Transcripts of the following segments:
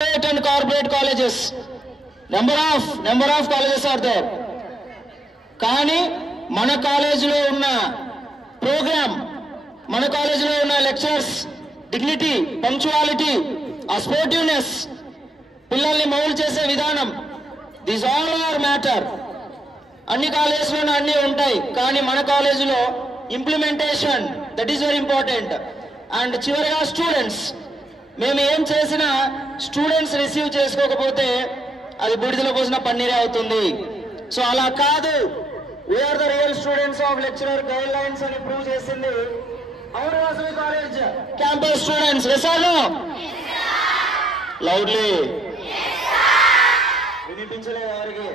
and corporate colleges. Number of colleges are there. కానీ మన కాలేజీలో ఉన్న ప్రోగ్రామ్, మన కాలేజీలో ఉన్న లెక్చరర్స్ డిగ్నిటీ, పంక్చువాలిటీ, ఆ స్పోర్టివ్నెస్, పిల్లల్ని మౌల్డ్ చేసే విధానం, దిస్ ఆల్ ఆర్ మ్యాటర్. అన్ని కాలేజీలోనూ అన్నీ ఉంటాయి, కానీ మన కాలేజీలో implementation, that is very important. And చివరిగా స్టూడెంట్స్, మేము ఏం చేసినా స్టూడెంట్స్ రిసీవ్ చేసుకోకపోతే అది బూడిదలో పోసిన పన్నీరే అవుతుంది. సో అలా కాదు, we are the real students of lecturer guidelines అని ప్రూవ్ చేసింది అవును వాసవి కాలేజ్ క్యాంపస్ స్టూడెంట్స్. వెసాను లౌడ్లీ వినిపించలేదు ఎవరికి.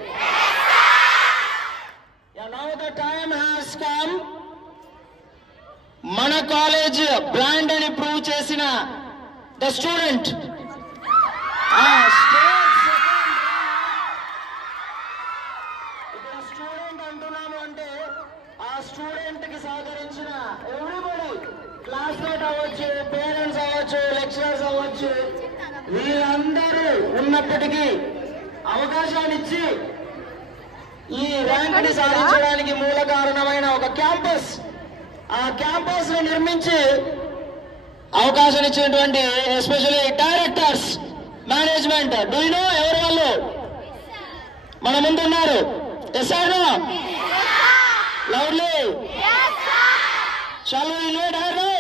Now the time has come. మన కాలేజ్ బ్రాండ్ అని ప్రూవ్ చేసిన ద స్టూడెంట్, స్టూడెంట్ అంటున్నాము అంటే ఆ స్టూడెంట్ కి సహకరించిన ఎవ్రీబడి, క్లాస్మేట్ అవ్వచ్చు, పేరెంట్స్ అవ్వచ్చు, లెక్చరర్స్ అవ్వచ్చు, వీళ్ళందరూ ఉన్నప్పటికీ అవకాశాన్ని ఇచ్చి ఈ ర్యాంక్ ని సాధించడానికి మూల కారణమైన ఒక క్యాంపస్, ఆ క్యాంపస్ ని నిర్మించి అవకాశం ఇచ్చినటువంటి especially directors, management. Do you know ఎవరు వాళ్ళు? మన ముందు ఉన్నారు. Yes or no? Loudly shall we invite her now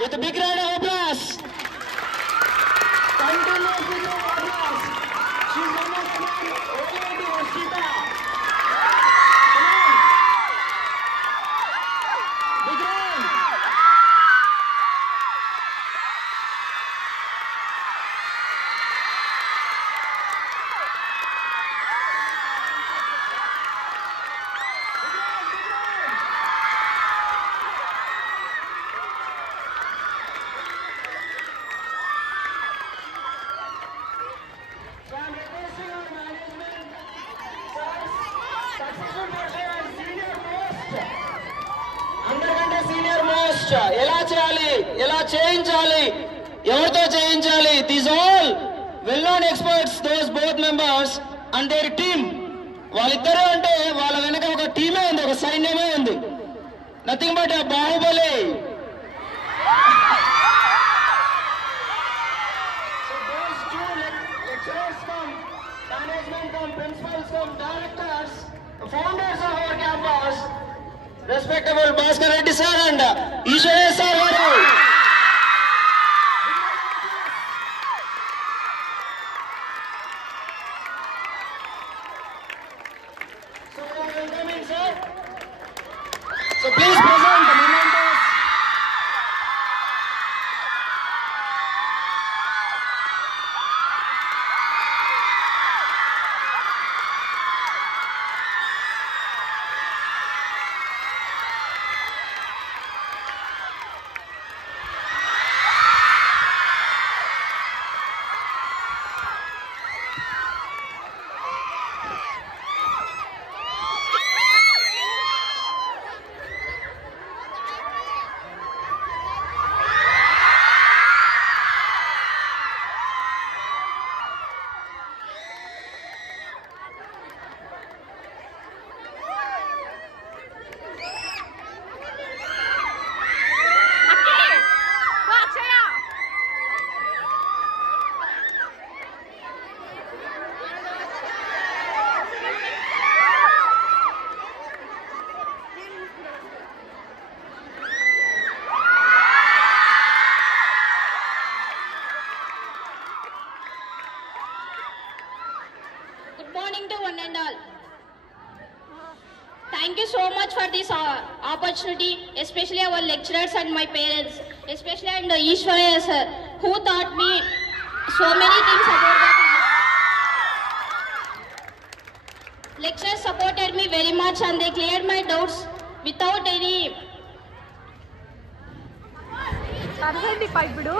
with big round of applause. Continuous applause. She is one of the Varshita. Big round. అందరికంటే సీనియర్ మోస్ట్ ఎలా చేయాలి, ఎలా చేయించాలి, ఎవరితో చేయించాలి, these all well known experts, those both members and their team. వాళ్ళిద్దరూ అంటే వాళ్ళ వెనక ఒక టీమే ఉంది, ఒక సైన్యమే ఉంది. Nothing but Baahubali. Management from principals from directors, founders of our campus, respectable Bhaskar Reddy sir and Ishwara sir varu. So welcoming sir. So please present the mementos. Good morning to one and all. Thank you so much for this opportunity, especially our lecturers and my parents, especially and Ishwaraya sir, who taught me so many things about the class. Lecturers supported me very much and they cleared my doubts without any. అర్థండి ఇప్పుడు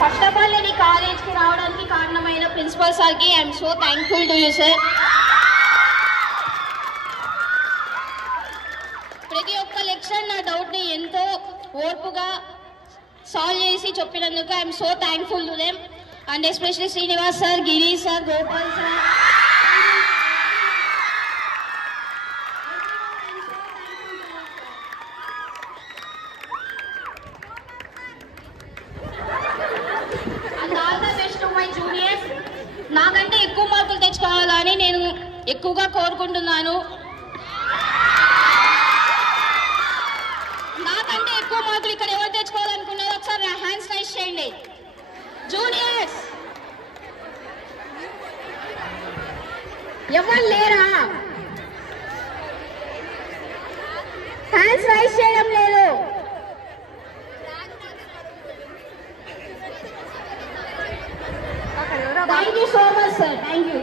First of all, any college ki రావడానికి కారణమైన principal సార్కి I'm so thankful to you sir. Lecturer నా డౌట్ని ఎంతో ఓర్పుగా solve చేసి చెప్పినందుకు I'm so thankful to them and especially Srinivas sir, Giri sir, Gopal sir. And all the best to my juniors. నాకంటే ఎక్కువ మార్కులు తెచ్చుకోవాలని నేను ఎక్కువగా కోరుకుంటున్నాను. నాకంటే ఎక్కువ మార్కులు ఇక్కడ ఎవరు తెచ్చుకోవాలనుకున్నారో ఒకసారి హ్యాండ్స్ రైజ్ చేయండి. జూనియర్స్ ఎవరు లేరా? హ్యాండ్స్ రైజ్ చేయడం లేదు. Thank you so much sir. Thank you.